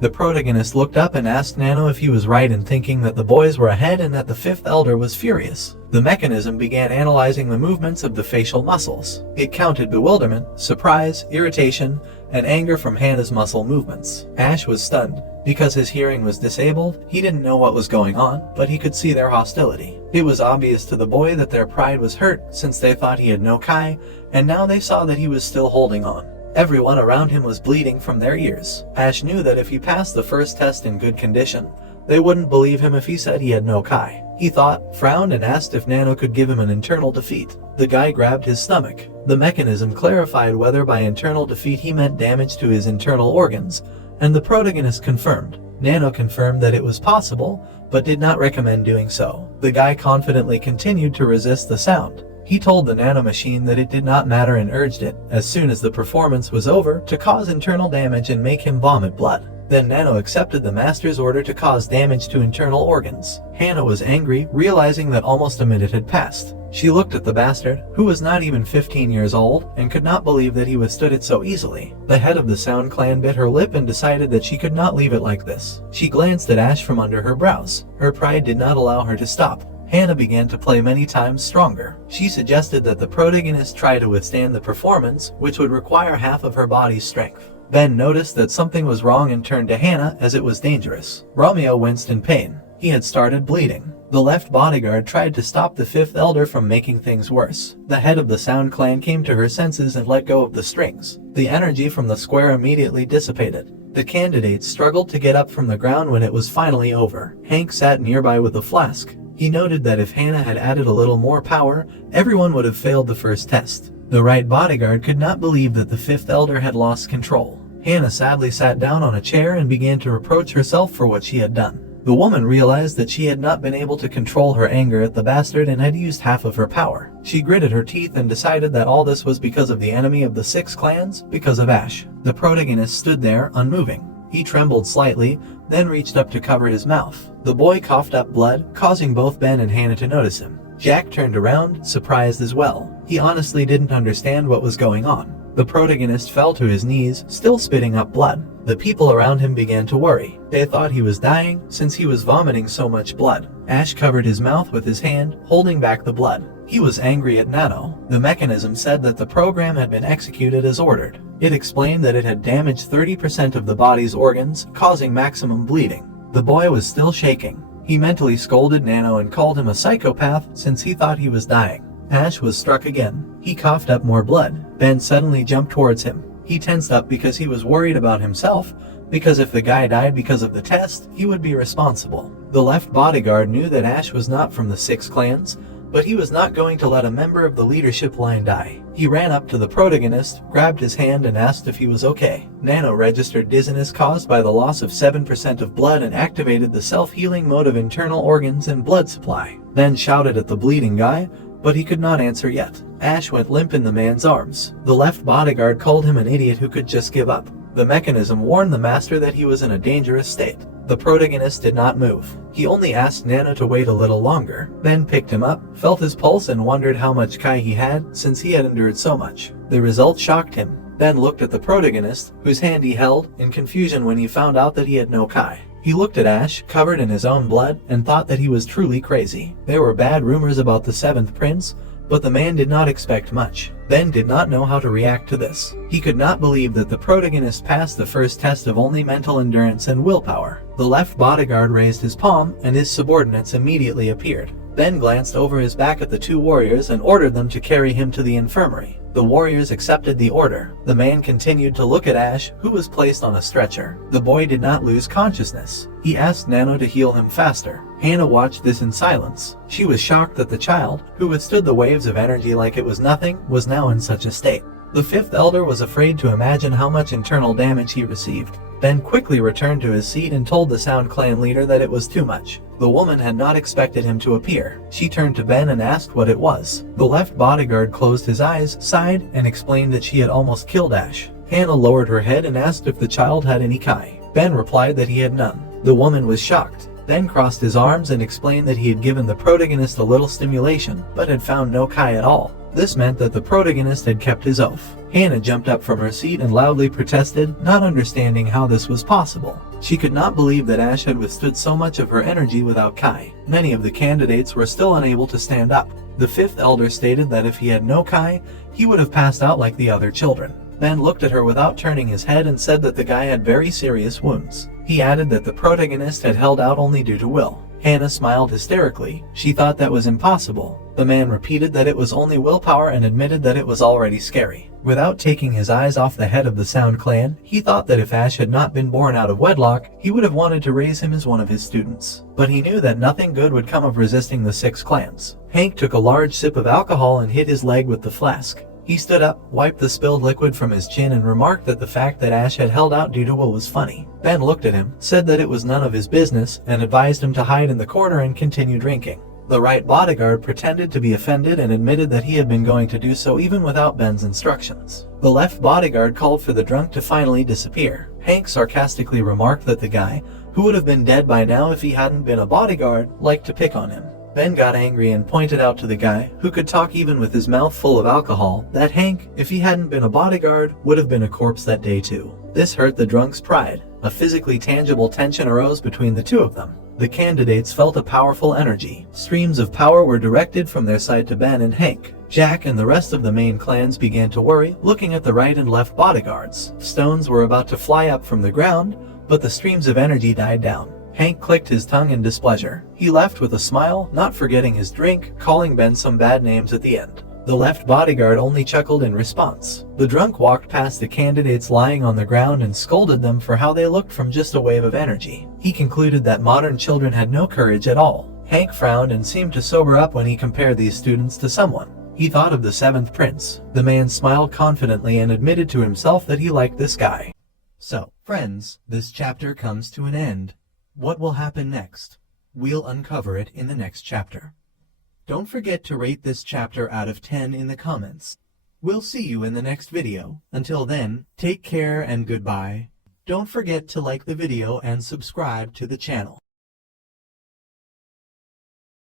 The protagonist looked up and asked Nano if he was right in thinking that the boys were ahead and that the fifth elder was furious. The mechanism began analyzing the movements of the facial muscles. It counted bewilderment, surprise, irritation, and anger from Hannah's muscle movements. Ash was stunned. Because his hearing was disabled, he didn't know what was going on, but he could see their hostility. It was obvious to the boy that their pride was hurt since they thought he had no kai, and now they saw that he was still holding on. Everyone around him was bleeding from their ears. Ash knew that if he passed the first test in good condition, they wouldn't believe him if he said he had no kai. He thought, frowned, and asked if Nano could give him an internal defeat. The guy grabbed his stomach. The mechanism clarified whether by internal defeat he meant damage to his internal organs, and the protagonist confirmed. Nano confirmed that it was possible, but did not recommend doing so. The guy confidently continued to resist the sound. He told the nanomachine that it did not matter and urged it, as soon as the performance was over, to cause internal damage and make him vomit blood. Then Nano accepted the master's order to cause damage to internal organs. Hannah was angry, realizing that almost a minute had passed. She looked at the bastard, who was not even 15 years old, and could not believe that he withstood it so easily. The head of the Sound clan bit her lip and decided that she could not leave it like this. She glanced at Ash from under her brows. Her pride did not allow her to stop. Hannah began to play many times stronger. She suggested that the protagonist try to withstand the performance, which would require half of her body's strength. Ben noticed that something was wrong and turned to Hannah as it was dangerous. Romeo winced in pain. He had started bleeding. The left bodyguard tried to stop the fifth elder from making things worse. The head of the Sound clan came to her senses and let go of the strings. The energy from the square immediately dissipated. The candidates struggled to get up from the ground when it was finally over. Hank sat nearby with a flask. He noted that if Hannah had added a little more power, everyone would have failed the first test. The right bodyguard could not believe that the fifth elder had lost control. Hannah sadly sat down on a chair and began to reproach herself for what she had done. The woman realized that she had not been able to control her anger at the bastard and had used half of her power. She gritted her teeth and decided that all this was because of the enemy of the 6 clans, because of Ash. The protagonist stood there, unmoving. He trembled slightly, then reached up to cover his mouth. The boy coughed up blood, causing both Ben and Hannah to notice him. Jack turned around, surprised as well. He honestly didn't understand what was going on. The protagonist fell to his knees, still spitting up blood. The people around him began to worry. They thought he was dying, since he was vomiting so much blood. Ash covered his mouth with his hand, holding back the blood. He was angry at Nano. The mechanism said that the program had been executed as ordered. It explained that it had damaged 30% of the body's organs, causing maximum bleeding. The boy was still shaking. He mentally scolded Nano and called him a psychopath since he thought he was dying. Ash was struck again. He coughed up more blood. Ben suddenly jumped towards him. He tensed up because he was worried about himself, because if the guy died because of the test, he would be responsible. The left bodyguard knew that Ash was not from the 6 clans, but he was not going to let a member of the leadership line die. He ran up to the protagonist, grabbed his hand and asked if he was okay. Nano registered dizziness caused by the loss of 7% of blood and activated the self-healing mode of internal organs and blood supply. Then shouted at the bleeding guy, but he could not answer yet. Ash went limp in the man's arms. The left bodyguard called him an idiot who could just give up. The mechanism warned the master that he was in a dangerous state. The protagonist did not move. He only asked Nano to wait a little longer, then picked him up, felt his pulse and wondered how much kai he had since he had endured so much. The result shocked him, then looked at the protagonist, whose hand he held, in confusion when he found out that he had no kai. He looked at Ash, covered in his own blood, and thought that he was truly crazy. There were bad rumors about the 7th prince, but the man did not expect much. Ben did not know how to react to this. He could not believe that the protagonist passed the first test of only mental endurance and willpower. The left bodyguard raised his palm, and his subordinates immediately appeared. Ben glanced over his back at the 2 warriors and ordered them to carry him to the infirmary. The warriors accepted the order. The man continued to look at Ash, who was placed on a stretcher. The boy did not lose consciousness. He asked Nano to heal him faster. Hannah watched this in silence. She was shocked that the child, who withstood the waves of energy like it was nothing, was now in such a state. The 5th elder was afraid to imagine how much internal damage he received. Ben quickly returned to his seat and told the Sound clan leader that it was too much. The woman had not expected him to appear. She turned to Ben and asked what it was. The left bodyguard closed his eyes, sighed, and explained that she had almost killed Ash. Hannah lowered her head and asked if the child had any kai. Ben replied that he had none. The woman was shocked, then crossed his arms and explained that he had given the protagonist a little stimulation, but had found no kai at all. This meant that the protagonist had kept his oath. Hannah jumped up from her seat and loudly protested, not understanding how this was possible. She could not believe that Ash had withstood so much of her energy without Kai. Many of the candidates were still unable to stand up. The fifth elder stated that if he had no Kai, he would have passed out like the other children. Ben looked at her without turning his head and said that the guy had very serious wounds. He added that the protagonist had held out only due to will. Hannah smiled hysterically. She thought that was impossible. The man repeated that it was only willpower and admitted that it was already scary. Without taking his eyes off the head of the Sound Clan, he thought that if Ash had not been born out of wedlock, he would have wanted to raise him as one of his students. But he knew that nothing good would come of resisting the 6 clans. Hank took a large sip of alcohol and hit his leg with the flask. He stood up, wiped the spilled liquid from his chin and remarked that the fact that Ash had held out due to will was funny. Ben looked at him, said that it was none of his business, and advised him to hide in the corner and continue drinking. The right bodyguard pretended to be offended and admitted that he had been going to do so even without Ben's instructions. The left bodyguard called for the drunk to finally disappear. Hank sarcastically remarked that the guy, who would have been dead by now if he hadn't been a bodyguard, liked to pick on him. Ben got angry and pointed out to the guy, who could talk even with his mouth full of alcohol, that Hank, if he hadn't been a bodyguard, would have been a corpse that day too. This hurt the drunk's pride. A physically tangible tension arose between the two of them. The candidates felt a powerful energy. Streams of power were directed from their side to Ben and Hank. Jack and the rest of the main clans began to worry, looking at the right and left bodyguards. Stones were about to fly up from the ground, but the streams of energy died down. Hank clicked his tongue in displeasure. He left with a smile, not forgetting his drink, calling Ben some bad names at the end. The left bodyguard only chuckled in response. The drunk walked past the candidates lying on the ground and scolded them for how they looked from just a wave of energy. He concluded that modern children had no courage at all. Hank frowned and seemed to sober up when he compared these students to someone. He thought of the 7th prince. The man smiled confidently and admitted to himself that he liked this guy. So, friends, this chapter comes to an end. What will happen next? We'll uncover it in the next chapter. Don't forget to rate this chapter out of 10 in the comments. We'll see you in the next video. Until then, take care and goodbye. Don't forget to like the video and subscribe to the channel.